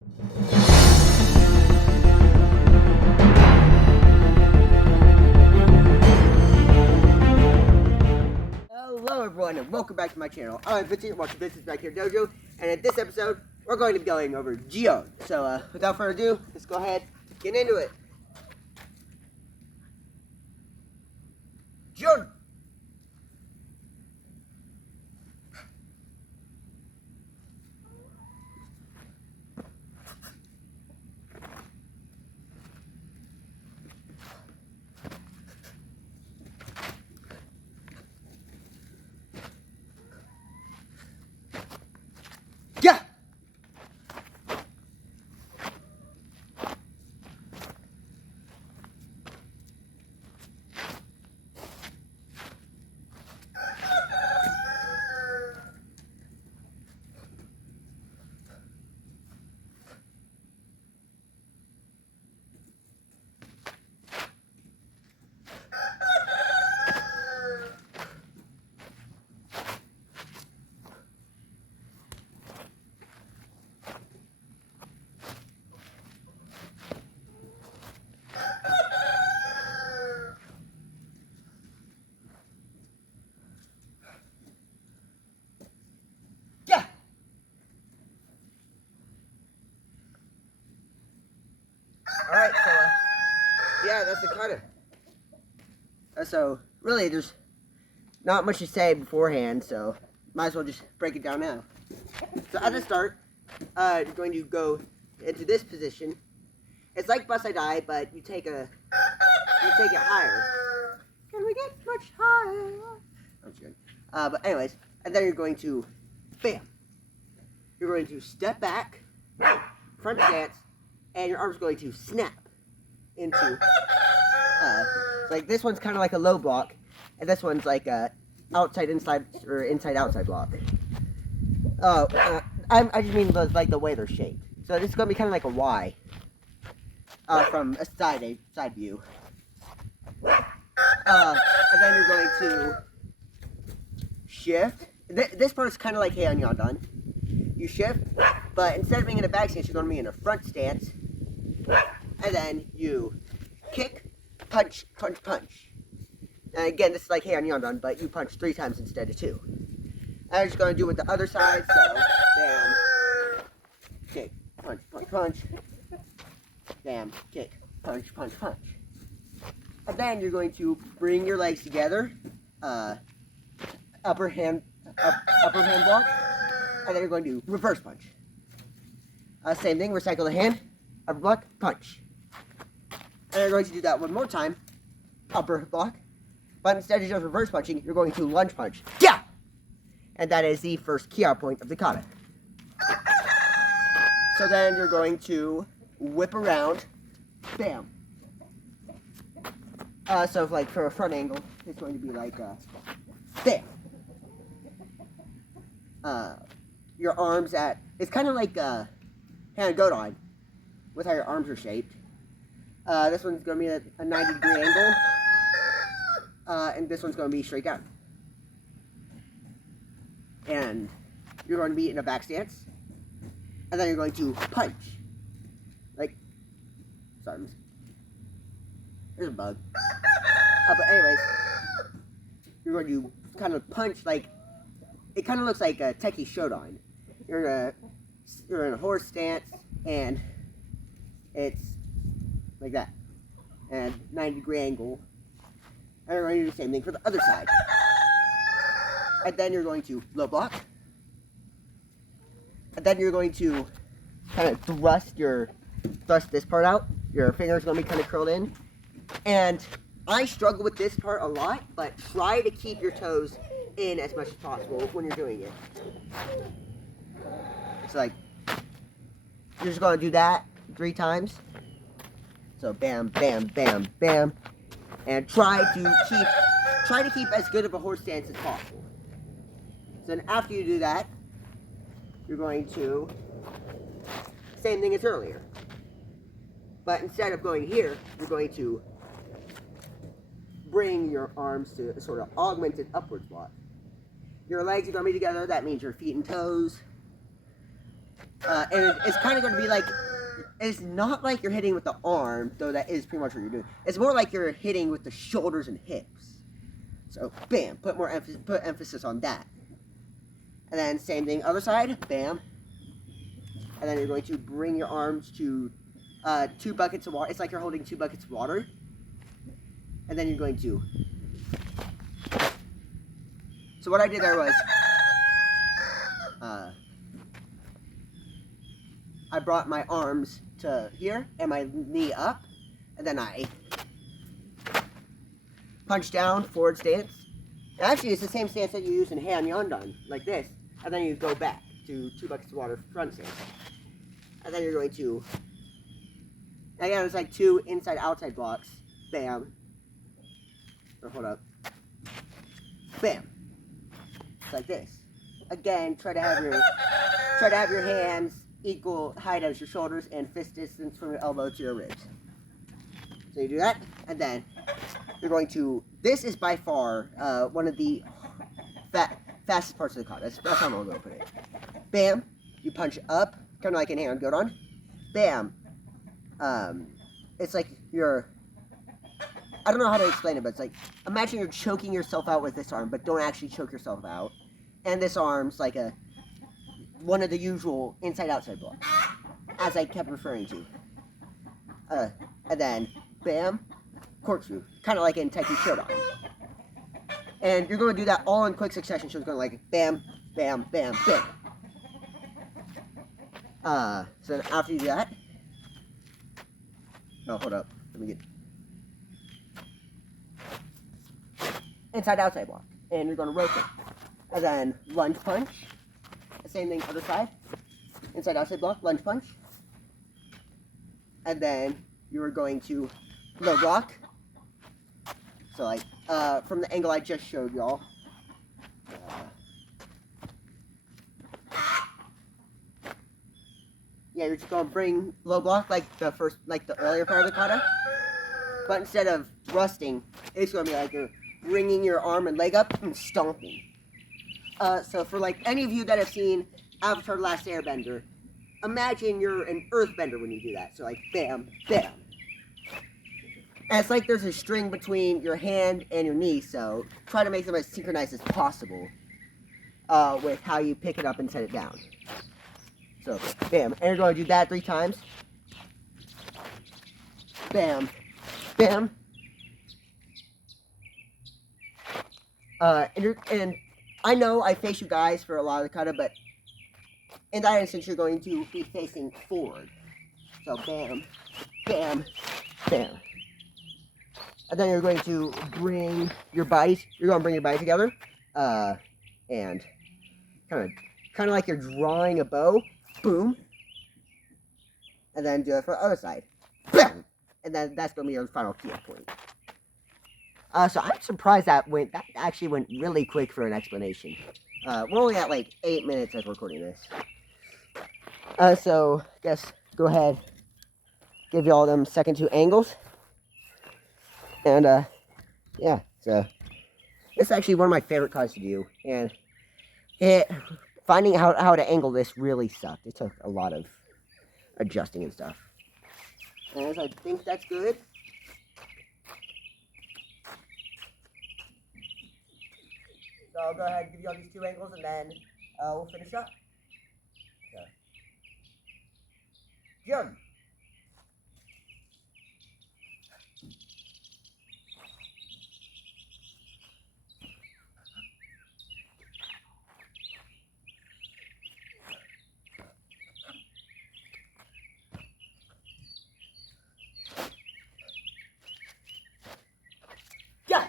Hello everyone and welcome back to my channel. I'm Vincent, watching Vincent's Backyard Dojo, and in this episode, we're going to be going over Jion. So without further ado, let's go ahead and get into it. Jion! Yeah! Alright, so, yeah, that's the kata. So, really, there's not much to say beforehand, so might as well just break it down now. So, at the start, you're going to go into this position. It's like Busai Die, but you take it higher. Can we get much higher? I'm just kidding. But anyways, and then you're going to, bam. You're going to step back, front stance, and your arm's going to snap into, like this one's kind of like a low block, and this one's like a outside-inside, or inside-outside block. I just mean like the way they're shaped. So this is going to be kind of like a Y, from a side view. And then you're going to shift. This part is kind of like Hey on Yondan. You shift, but instead of being in a back stance, you're going to be in a front stance. And then you kick, punch, punch, punch. And again, this is like Hey on Yondan, but you punch 3 times instead of 2. And I'm just going to do it with the other side, so bam, kick, punch, punch, punch. Bam, kick, punch, punch, punch. And then you're going to bring your legs together, upper hand block, and then you're going to reverse punch. Same thing, recycle the hand, upper block, punch. And you're going to do that one more time, upper block, but instead of just reverse punching, you're going to lunge punch. Yeah! And that is the first key out point of the kata. So then you're going to whip around, bam. So if, like for a front angle, it's going to be like, bam. Your arms it's kind of like hand goat on, with how your arms are shaped. This one's going to be a 90-degree angle, and this one's going to be straight down. And you're going to be in a back stance, and then you're going to punch. Like, sorry, there's a bug. But anyways, you're going to kind of punch like, it kind of looks like a Teki Shodan. You're in a horse stance, and it's like that, and 90-degree angle. And you're going to do the same thing for the other side. And then you're going to low block. And then you're going to kind of thrust this part out. Your finger's going to be kind of curled in. And I struggle with this part a lot, but try to keep your toes in as much as possible when you're doing it. It's like, you're just going to do that 3 times. So bam, bam, bam, bam. And try to keep as good of a horse stance as possible. So then after you do that, you're going to, same thing as earlier. But instead of going here, you're going to bring your arms to a sort of augmented upward block. Your legs are going to be together. That means your feet and toes. And it's kind of going to be like, it's not like you're hitting with the arm, though that is pretty much what you're doing. It's more like you're hitting with the shoulders and hips. So, bam, put emphasis on that. And then same thing, other side, bam. And then you're going to bring your arms to 2 buckets of water. It's like you're holding 2 buckets of water. And then you're going to. So what I did there was, I brought my arms to here and my knee up, and then I punch down, forward stance. And actually, it's the same stance that you use in Hanyeon, like this, and then you go back to 2 buckets of water, front stance. And then you're going to, again, it's like 2 inside-outside blocks, bam. Or hold up, bam. It's like this. Again, try to have your hands equal height as your shoulders and fist distance from your elbow to your ribs. So you do that, and then you're going to. This is by far one of the fastest parts of the kata. That's how I'm going to put it. Bam. You punch up, kind of like in hand Godon. Bam. It's like you're. I don't know how to explain it, but it's like, imagine you're choking yourself out with this arm, but don't actually choke yourself out. And this arm's like one of the usual inside-outside blocks, as I kept referring to. And then, bam, corkscrew, kind of like in Taiki Shodan. And you're going to do that all in quick succession, so it's going like bam, bam, bam, bam. So then after you do that, oh, hold up, let me get inside-outside block, and you're going to rotate. And then lunge punch, the same thing other side, inside-outside block, lunge punch. And then you're going to low block. So like, from the angle I just showed y'all. Yeah, you're just going to bring low block like the earlier part of the kata. But instead of thrusting, it's going to be like you're bringing your arm and leg up and stomping. So for like any of you that have seen Avatar: The Last Airbender, imagine you're an earthbender when you do that. So like bam, bam. And it's like there's a string between your hand and your knee, so try to make them as synchronized as possible with how you pick it up and set it down. So bam, and you're going to do that 3 times. Bam, bam. And I know I face you guys for a lot of the kata, but in that instance, you're going to be facing forward. So bam, bam, bam. And then you're going to bring your bodies. You're going to bring your body together, and kind of like you're drawing a bow. Boom. And then do it for the other side. Bam. And then that's going to be your final key point. So I'm surprised that actually went really quick for an explanation. We're only at like 8 minutes as we're recording this. So I guess go ahead, give you all them second 2 angles. And yeah, so it's actually one of my favorite cuts to do, and finding how to angle this really sucked. It took a lot of adjusting and stuff. And I think that's good. So I'll go ahead and give you all these 2 angles, and then we'll finish up. So. Jion. Yeah.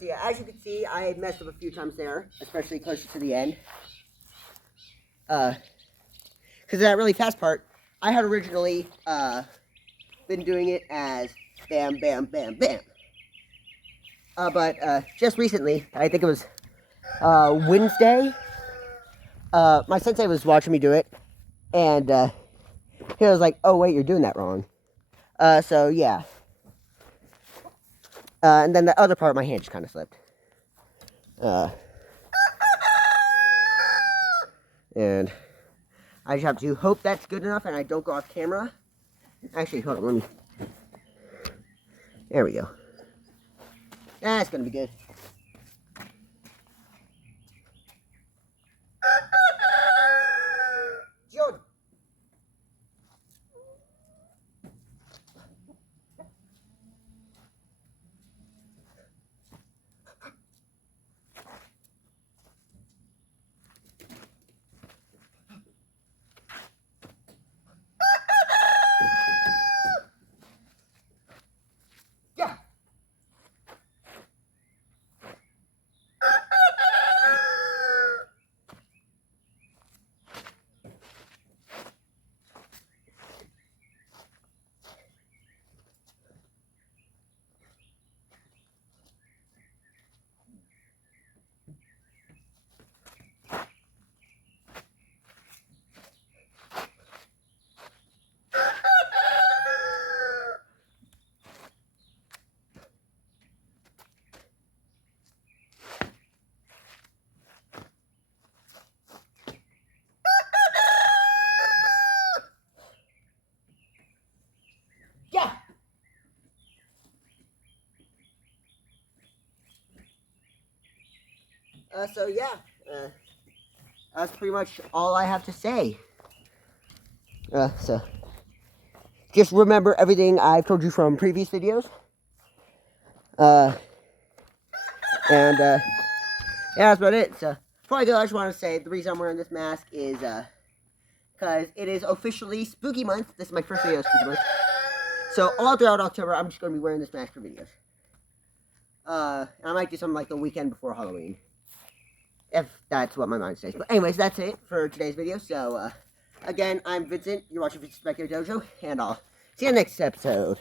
So yeah, as you can see, I messed up a few times there, especially closer to the end. Because that really fast part, I had originally been doing it as bam, bam, bam, bam. But just recently, I think it was Wednesday, my sensei was watching me do it, and he was like, "Oh wait, you're doing that wrong." So yeah. And then the other part, my hand just kind of slipped. And I just have to hope that's good enough and I don't go off camera. Actually, hold on, let me. There we go. That's gonna be good. Jion. Yeah. Yeah. So yeah, that's pretty much all I have to say. So just remember everything I've told you from previous videos. And yeah, that's about it. So before I go, I just want to say the reason I'm wearing this mask is because it is officially Spooky Month. This is my first video of Spooky Month. So all throughout October, I'm just going to be wearing this mask for videos. And I might do something like the weekend before Halloween, if that's what my mind says. But anyways, that's it for today's video. So again, I'm Vincent. You're watching Vincent's Backyard Dojo, and I'll see you next episode.